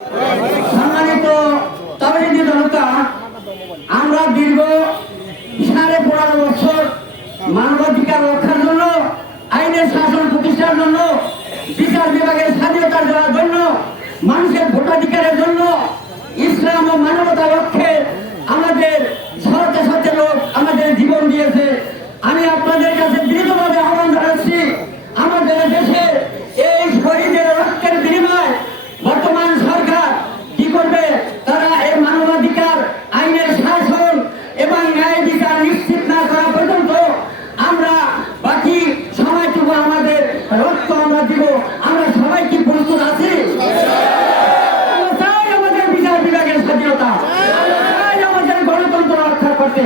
সম্মানিত তাবলীগী জনতা, আমরা দীর্ঘ 15.5 বছর মানবাধিকার রক্ষার জন্য, আইনের শাসন প্রতিষ্ঠার জন্য, বিচার বিভাগের স্বাধীনতা দেওয়ার জন্য, মানুষের ভোটাধিকারের জন্য, ইসলাম ও মানবতার লক্ষ্যে আমাদের শত শত লোক আমাদের জীবন দিয়েছে। আমি আপনাদের কাছে দৃঢ়ভাবে আহ্বান জানাচ্ছি, আমাদের দেশে এই শহীদের রক্তের বিনিময়ে বর্তমান সরকার কি করবে? তারা এই মানবাধিকার, আইনের শাসন এবং ন্যায় বিচার নিশ্চিত না করা পর্যন্ত আমরা বাকি সময়টুকু আমাদের রক্ত আমরা দিব। আমরা সবাই কি প্রস্তুত আছি? আমরা চাই আমাদের বিচার বিভাগের স্বাধীনতা, আমরা চাই আমাদের গণতন্ত্র রক্ষা করতে।